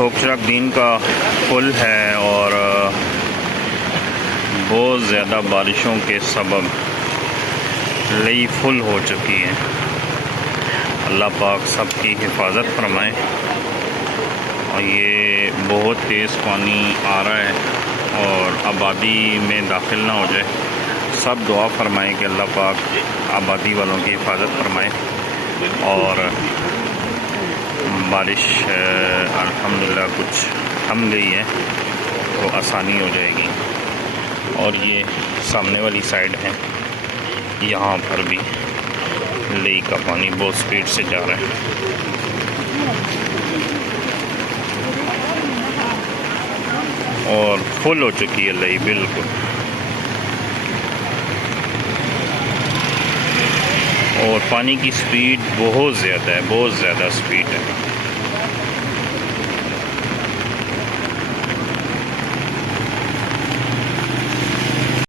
ठोकशराक दीन का पुल है और बहुत ज़्यादा बारिशों के सबब लई फुल हो चुकी है। अल्लाह पाक सबकी हिफाजत फरमाए। और ये बहुत तेज़ पानी आ रहा है और आबादी में दाखिल ना हो जाए। सब दुआ फरमाएं कि अल्लाह पाक आबादी वालों की हिफाजत फरमाए और बारिश अल्हम्दुलिल्लाह कुछ थम गई है तो आसानी हो जाएगी। और ये सामने वाली साइड है, यहाँ पर भी लेई का पानी बहुत स्पीड से जा रहा है। और फुल हो चुकी है लेई बिल्कुल। और पानी की स्पीड बहुत ज़्यादा है, बहुत ज़्यादा स्पीड है।